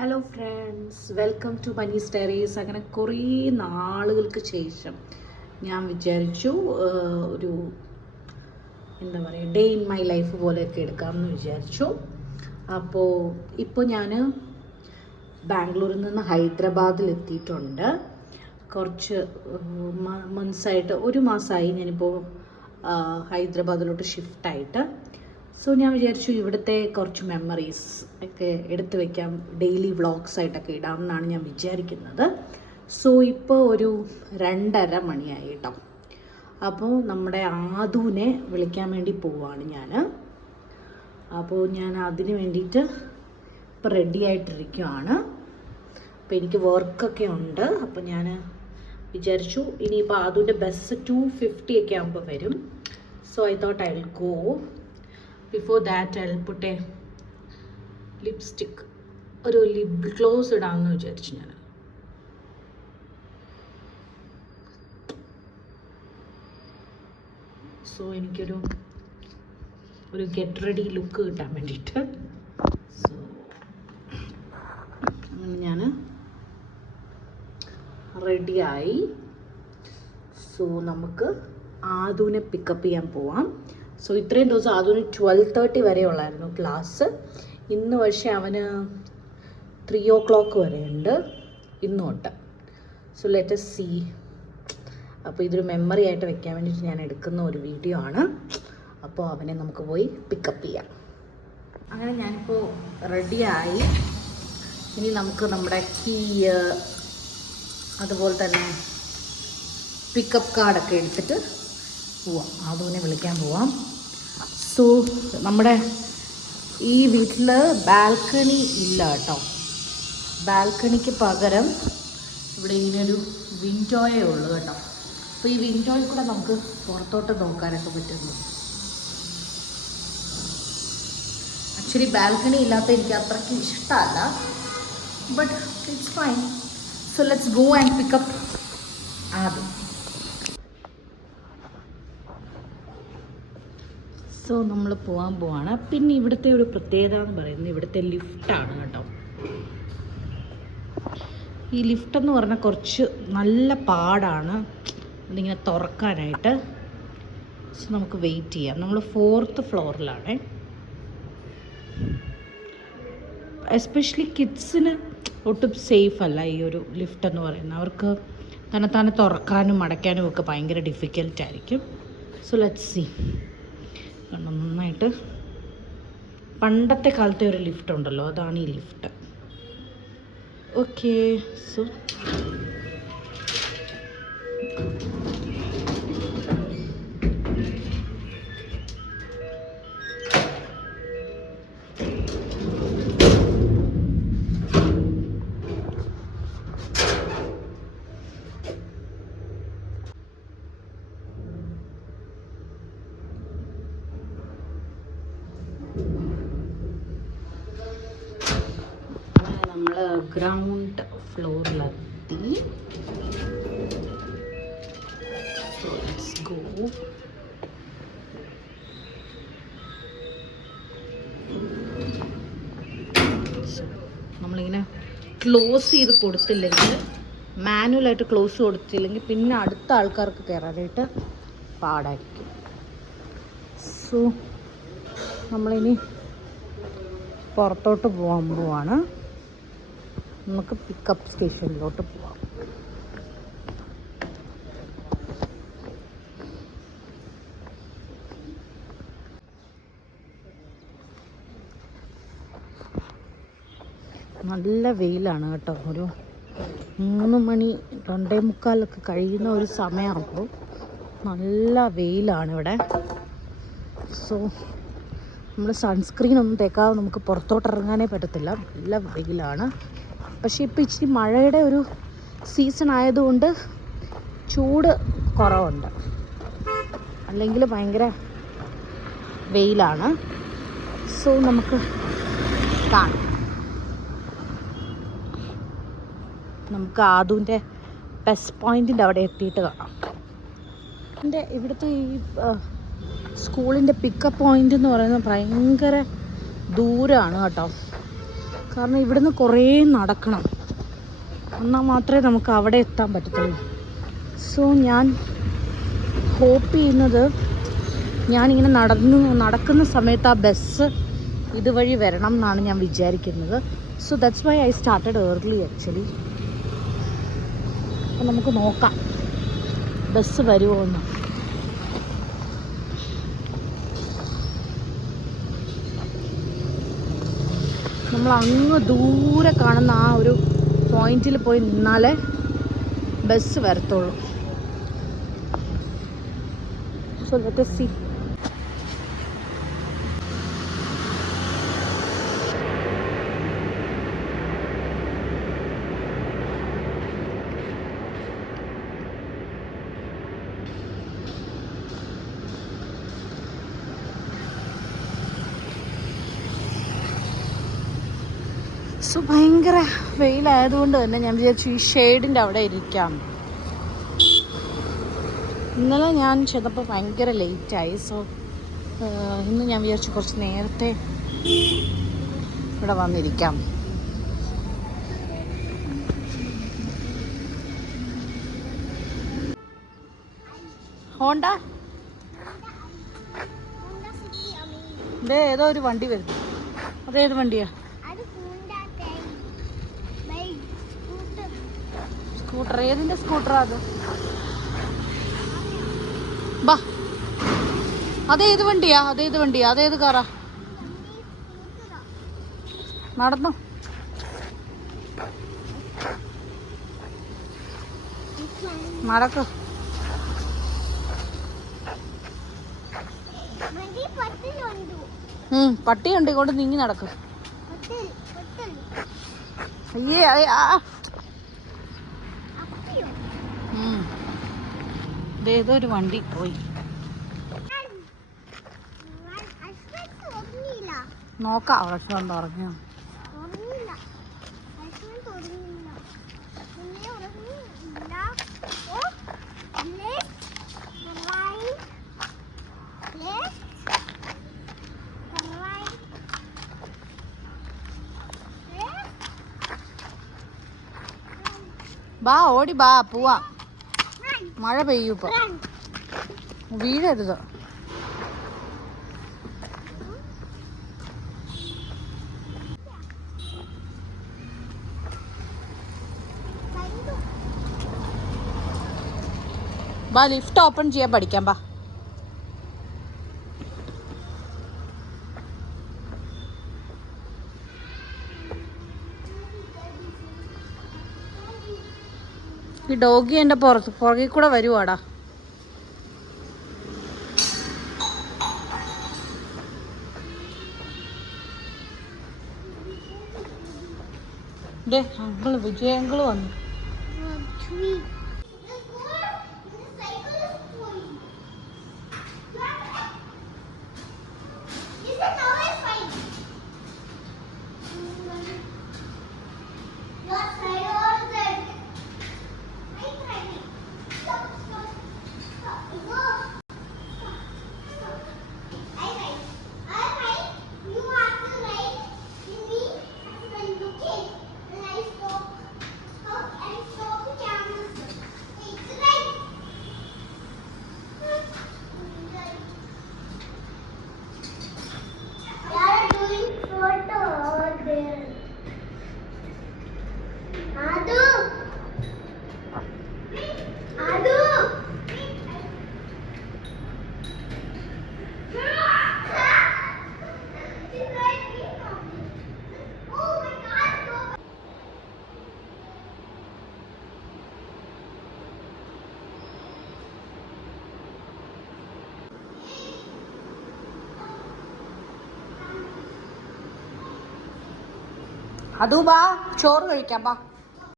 Hello friends welcome to Mani's diaries അങ്ങനെ കുറേ നാളുകൾക്ക് ശേഷം ഞാൻ വിചാരിച്ചു ഒരു എന്താ പറയുക ഡേ ഇൻ മൈ ലൈഫ് പോലെയൊക്കെ എടുക്കാമെന്ന് വിചാരിച്ചു. അപ്പോൾ ഇപ്പോൾ ഞാൻ ബാംഗ്ലൂരിൽ നിന്ന് ഹൈദരാബാദിൽ എത്തിയിട്ടുണ്ട് കുറച്ച് മന്ത്സായിട്ട് ഒരു മാസമായി ഞാനിപ്പോൾ ഹൈദരാബാദിലോട്ട് ഷിഫ്റ്റായിട്ട് സോ ഞാൻ വിചാരിച്ചു ഇവിടുത്തെ കുറച്ച് മെമ്മറീസ് ഒക്കെ എടുത്തു വെക്കാം. ഡെയിലി വ്ളോഗ്സ് ആയിട്ടൊക്കെ ഇടാം എന്നാണ് ഞാൻ വിചാരിക്കുന്നത്. സോ ഇപ്പോൾ ഒരു രണ്ടര മണിയായി കേട്ടോ അപ്പോൾ നമ്മുടെ ആദുവിനെ വിളിക്കാൻ വേണ്ടി പോവാണ് ഞാൻ അപ്പോൾ ഞാൻ അതിന് വേണ്ടിയിട്ട് ഇപ്പോൾ റെഡി ആയിട്ടിരിക്കുകയാണ് അപ്പോൾ എനിക്ക് വർക്കൊക്കെ ഉണ്ട്. അപ്പോൾ ഞാൻ വിചാരിച്ചു ഇനിയിപ്പോൾ ആദുവിന്റെ ബസ് ടു ഫിഫ്റ്റി ഒക്കെ ആകുമ്പോൾ വരും. So I thought I will go before that I put lipstick ഒരു ലിപ് ഗ്ലോസ് ഇടാമെന്ന് വിചാരിച്ചു ഞാൻ സോ എനിക്കൊരു ഒരു ഗെറ്റ് റെഡി ലുക്ക് കിട്ടാൻ വേണ്ടിയിട്ട്. സോ അങ്ങനെ ഞാൻ റെഡിയായി സോ നമുക്ക് ആദുവിനെ പിക്കപ്പ് ചെയ്യാൻ പോവാം. സോ ഇത്രയും ദിവസം അതൊരു ട്വൽവ് തേർട്ടി വരെ ഉള്ളായിരുന്നു ക്ലാസ് ഇന്ന് പക്ഷേ അവന് ത്രീ ഓ ക്ലോക്ക് വരെയുണ്ട്. ഉണ്ട് ഇന്ന് തൊട്ട് സോ ലെറ്റ് എസ് സി അപ്പോൾ ഇതൊരു മെമ്മറി ആയിട്ട് വെക്കാൻ വേണ്ടിയിട്ട് ഞാൻ എടുക്കുന്ന ഒരു വീഡിയോ ആണ്. അപ്പോൾ അവനെ നമുക്ക് പോയി പിക്കപ്പ് ചെയ്യാം. അങ്ങനെ ഞാനിപ്പോൾ റെഡിയായി ഇനി നമുക്ക് നമ്മുടെ കീ അതുപോലെ തന്നെ പിക്കപ്പ് കാർഡൊക്കെ എടുത്തിട്ട് പോവാം. ആദുവിനെ വിളിക്കാൻ പോവാം. സോ നമ്മുടെ ഈ വീട്ടിൽ ബാൽക്കണി ഇല്ല കേട്ടോ. ബാൽക്കണിക്ക് പകരം ഇവിടെ ഇങ്ങനെ ഒരു വിൻഡോയേ ഉള്ളൂ കേട്ടോ. അപ്പോൾ ഈ വിൻഡോയിൽ കൂടെ നമുക്ക് പുറത്തോട്ട് നോക്കാനൊക്കെ പറ്റുന്നു. ആക്ച്വലി ബാൽക്കണി ഇല്ലാത്ത എനിക്ക് അത്രയ്ക്ക് ഇഷ്ടമല്ല. But it's fine so let's go and pick up ആദ്യം സോ നമ്മൾ പോകാൻ പോവാണ്. പിന്നെ ഇവിടുത്തെ ഒരു പ്രത്യേകത എന്ന് പറയുന്നത് ഇവിടുത്തെ ലിഫ്റ്റാണ് കേട്ടോ. ഈ ലിഫ്റ്റ് എന്ന് പറഞ്ഞാൽ കുറച്ച് നല്ല പാടാണ്. അതിങ്ങനെ തുറക്കാനായിട്ട്. സോ നമുക്ക് വെയിറ്റ് ചെയ്യാം. നമ്മൾ ഫോർത്ത് ഫ്ലോറിലാണ് എസ്പെഷ്യലി കിഡ്സിന് ഒട്ടും സേഫ് അല്ല ഈ ഒരു ലിഫ്റ്റ് എന്ന് പറയുന്നത്. അവർക്ക് തന്നെത്താനെ തുറക്കാനും അടയ്ക്കാനും ഒക്കെ ഭയങ്കര ഡിഫിക്കൽട്ടായിരിക്കും സോ ലെറ്റ് സി കണ്ടോ? നന്നായിട്ട്. പണ്ടത്തെ കാലത്തെ ഒരു ലിഫ്റ്റ് ഉണ്ടല്ലോ അതാണ് ഈ ലിഫ്റ്റ് ഓക്കേ സോ ഗ്രൗണ്ട് ഫ്ലോറിലെത്തി സോ ലെറ്റ്സ് ഗോ നമ്മളിങ്ങനെ ക്ലോസ് ചെയ്ത് കൊടുത്തില്ലെങ്കിൽ മാനുവലായിട്ട് ക്ലോസ് കൊടുത്തില്ലെങ്കിൽ പിന്നെ അടുത്ത ആൾക്കാർക്ക് കയറാനായിട്ട് പാടായിരിക്കും. സോ നമ്മളിനി പുറത്തോട്ട് പോകാൻ പോവാണ്. നമുക്ക് പിക്കപ്പ് സ്റ്റേഷനിലോട്ട് പോവാം. നല്ല വെയിലാണ് കേട്ടോ. ഒരു മൂന്ന് മണി രണ്ടേ മുക്കാലൊക്കെ കഴിയുന്ന ഒരു സമയമാകുമ്പോൾ നല്ല വെയിലാണ് ഇവിടെ. സോ നമ്മൾ സൺസ്ക്രീൻ ഒന്നും തേക്കാതെ നമുക്ക് പുറത്തോട്ട് ഇറങ്ങാനേ പറ്റത്തില്ല. നല്ല വെയിലാണ്. പക്ഷേ ഇപ്പോൾ ഇച്ചിരി മഴയുടെ ഒരു സീസൺ ആയതുകൊണ്ട് ചൂട് കുറവുണ്ട്. അല്ലെങ്കിൽ ഭയങ്കര വെയിലാണ്. സോ നമുക്ക് കാണാം. നമുക്ക് ആദുവിന്റെ ബെസ്റ്റ് പോയിന്റിന്റെ അവിടെ എത്തിയിട്ട് കാണാം. എന്റെ ഇവിടുത്തെ ഈ സ്കൂളിന്റെ പിക്കപ്പ് പോയിന്റ് എന്ന് പറയുന്നത് ഭയങ്കര ദൂരമാണ് കേട്ടോ. കാരണം ഇവിടുന്ന് കുറേ നടക്കണം. എന്നാൽ മാത്രമേ നമുക്ക് അവിടെ എത്താൻ പറ്റത്തുള്ളൂ. സോ ഞാൻ ഹോപ്പ് ചെയ്യുന്നത് ഞാനിങ്ങനെ നടന്നു നടക്കുന്ന സമയത്ത് ആ ബസ് ഇതുവഴി വരണം എന്നാണ് ഞാൻ വിചാരിക്കുന്നത്. So that's why I started early actually അപ്പം നമുക്ക് നോക്കാം. ബസ് വരുമോ എന്ന്. നമ്മൾ അങ്ങ് ദൂരെ കാണുന്ന ആ ഒരു പോയിന്റിൽ പോയി നിന്നാലേ ബസ് വരത്തുള്ളൂ. സോ ലെറ്റ് സി സോ ഭയങ്കര വെയിലായതുകൊണ്ട് തന്നെ ഞാൻ വിചാരിച്ചു ഈ ഷെയ്ഡിന്റെ അവിടെ ഇരിക്കാം. ഇന്നലെ ഞാൻ ചെന്നപ്പോൾ ഭയങ്കര ലേറ്റായി സോ ഇന്ന് ഞാൻ വിചാരിച്ചു കുറച്ച് നേരത്തെ ഇവിടെ വന്നിരിക്കാം. ഹോണ്ട? ഇതേ ഏതോ ഒരു വണ്ടി വരുന്നു. അതേത് വണ്ടിയാ? സ്കൂട്ടർ. ഏതിന്റെ സ്കൂട്ടറാ അത്? ബാ. അതേത് വണ്ടിയാ അതേത് വണ്ടിയാ അതേത് കാറാ. നടന്നു. നടക്ക്. പട്ടിയുണ്ട് കൊണ്ട് നീങ്ങി നടക്കും. അയ്യേ അയ്യ, ആ ആ. ഉം. ഇതേതോ ഒരു വണ്ടി പോയി. നോക്കാം ലക്ഷ്മൺ പറഞ്ഞു ബാ ഓടി ബാ പോവാ. മഴ പെയ്യും ഇപ്പൊ വീഴരുത്. ബാ ലിഫ്റ്റ് ഓപ്പൺ ചെയ്യാൻ പഠിക്കാം ബാ. ഈ ഡോഗി എന്റെ പുറത്ത് പുറകിൽ കൂടെ വരുവാടാ. ദേ അങ്കിൾ വിജയങ്കിൾ വന്നു. അതൂ ചോറ് കഴിക്കാം ബാ